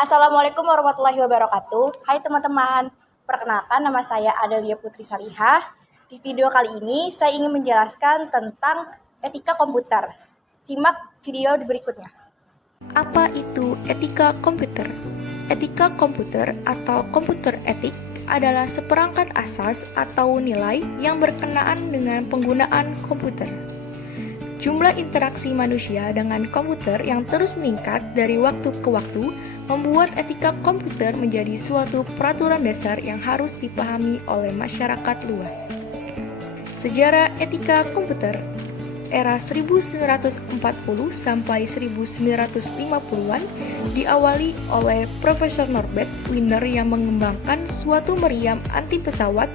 Assalamualaikum warahmatullahi wabarakatuh. Hai teman-teman, perkenalkan nama saya Adelia Putri Sarihah. Di video kali ini saya ingin menjelaskan tentang etika komputer. Simak video di berikutnya. Apa itu etika komputer? Etika komputer atau komputer etik adalah seperangkat asas atau nilai yang berkenaan dengan penggunaan komputer. Jumlah interaksi manusia dengan komputer yang terus meningkat dari waktu ke waktu membuat etika komputer menjadi suatu peraturan dasar yang harus dipahami oleh masyarakat luas. Sejarah etika komputer era 1940 sampai 1950-an diawali oleh Profesor Norbert Wiener yang mengembangkan suatu meriam anti pesawat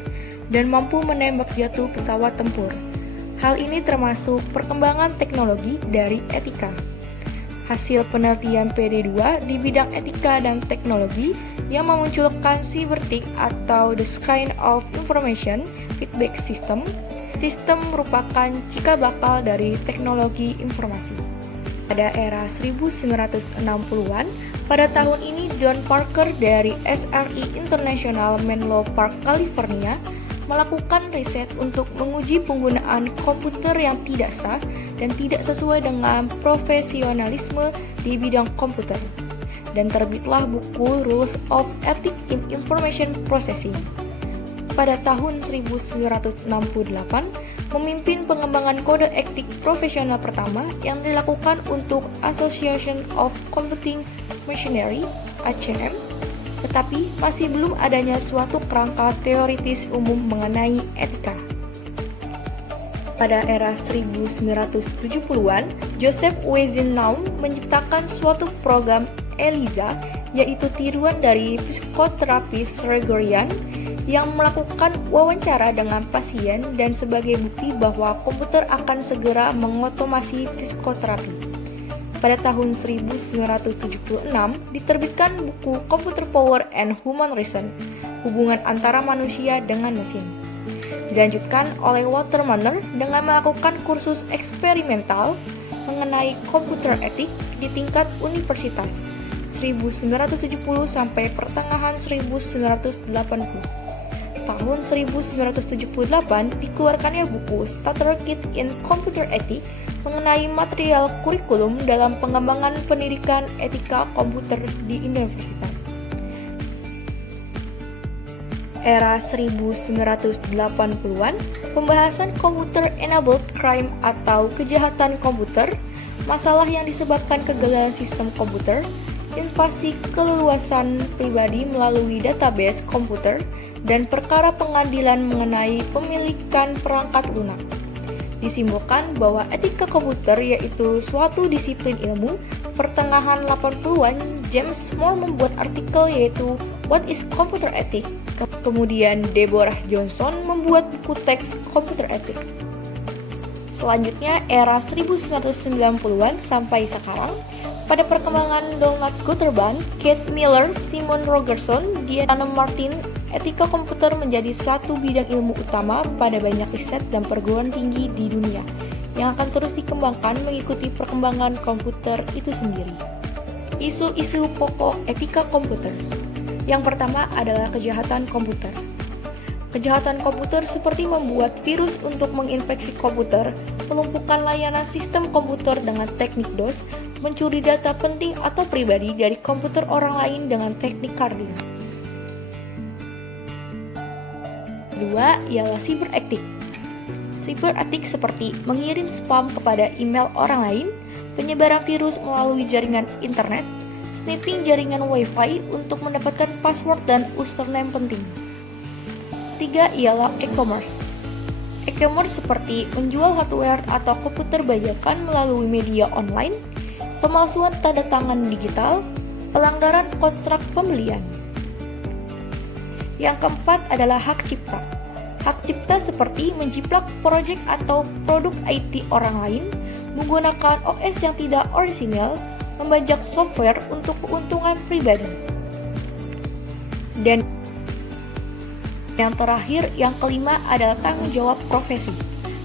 dan mampu menembak jatuh pesawat tempur. Hal ini termasuk perkembangan teknologi dari etika. Hasil penelitian PD2 di bidang etika dan teknologi yang memunculkan CyberTik atau the Kind of Information Feedback System. Sistem merupakan cikal bakal dari teknologi informasi. Pada era 1960-an, pada tahun ini John Parker dari SRI International Menlo Park, California, melakukan riset untuk menguji penggunaan komputer yang tidak sah dan tidak sesuai dengan profesionalisme di bidang komputer. Dan terbitlah buku Rules of Ethics in Information Processing. Pada tahun 1968, memimpin pengembangan kode etik profesional pertama yang dilakukan untuk Association of Computing Machinery (ACM), tetapi masih belum adanya suatu kerangka teoritis umum mengenai etika. Pada era 1970-an, Joseph Weizenbaum menciptakan suatu program ELIZA, yaitu tiruan dari psikoterapis Gregorian yang melakukan wawancara dengan pasien dan sebagai bukti bahwa komputer akan segera mengotomasi psikoterapi. Pada tahun 1976 diterbitkan buku Computer Power and Human Reason, hubungan antara manusia dengan mesin. Dilanjutkan oleh Walter Manner dengan melakukan kursus eksperimental mengenai komputer etik di tingkat universitas 1970 sampai pertengahan 1980. Tahun 1978 dikeluarkannya buku Starter Kit in Computer Ethics mengenai material kurikulum dalam pengembangan pendidikan etika komputer di universitas. Era 1980-an, pembahasan Computer Enabled Crime atau kejahatan komputer, masalah yang disebabkan kegagalan sistem komputer, invasi keleluasan pribadi melalui database komputer, dan perkara pengadilan mengenai pemilikan perangkat lunak. Disimpulkan bahwa etika komputer yaitu suatu disiplin ilmu. Pertengahan 80-an, James Moore membuat artikel yaitu What is Computer Ethics? Kemudian Deborah Johnson membuat buku teks Computer Ethics. Selanjutnya era 1990-an sampai sekarang, pada perkembangan Donald Gutterband, Kate Miller, Simon Rogerson, Diana Martin, etika komputer menjadi satu bidang ilmu utama pada banyak riset dan perguruan tinggi di dunia yang akan terus dikembangkan mengikuti perkembangan komputer itu sendiri. Isu-isu pokok etika komputer. Yang pertama adalah kejahatan komputer. Kejahatan komputer seperti membuat virus untuk menginfeksi komputer, melumpuhkan layanan sistem komputer dengan teknik DOS, mencuri data penting atau pribadi dari komputer orang lain dengan teknik carding. Kedua ialah cyberetik. Cyberetik seperti mengirim spam kepada email orang lain, penyebaran virus melalui jaringan internet, sniffing jaringan wifi untuk mendapatkan password dan username penting. Tiga ialah e-commerce. E-commerce seperti menjual hardware atau komputer bajakan melalui media online, pemalsuan tanda tangan digital, pelanggaran kontrak pembelian. Yang keempat adalah hak cipta. Hak cipta seperti menjiplak proyek atau produk IT orang lain, menggunakan OS yang tidak orisinal, membajak software untuk keuntungan pribadi. Dan yang terakhir, yang kelima adalah tanggung jawab profesi.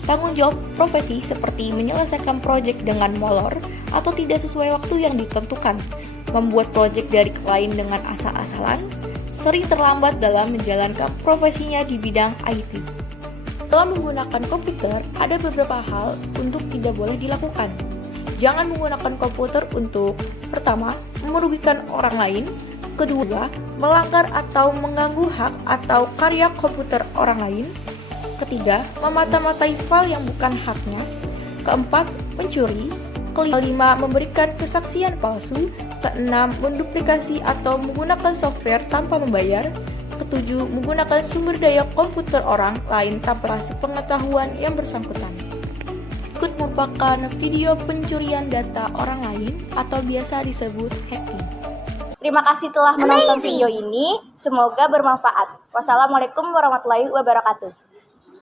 Tanggung jawab profesi seperti menyelesaikan proyek dengan molor atau tidak sesuai waktu yang ditentukan. membuat proyek dari klien dengan asal-asalan, sering terlambat dalam menjalankan profesinya di bidang IT. Dalam menggunakan komputer, ada beberapa hal untuk tidak boleh dilakukan. Jangan menggunakan komputer untuk, pertama, merugikan orang lain, kedua, melanggar atau mengganggu hak atau karya komputer orang lain, ketiga, memata-matai file yang bukan haknya, keempat, mencuri, kelima, memberikan kesaksian palsu, keenam, menduplikasi atau menggunakan software tanpa membayar, ketujuh, menggunakan sumber daya komputer orang lain tanpa sepengetahuan yang bersangkutan. Berikut merupakan video pencurian data orang lain atau biasa disebut hacking. Terima kasih telah menonton video ini. Semoga bermanfaat. Wassalamualaikum warahmatullahi wabarakatuh.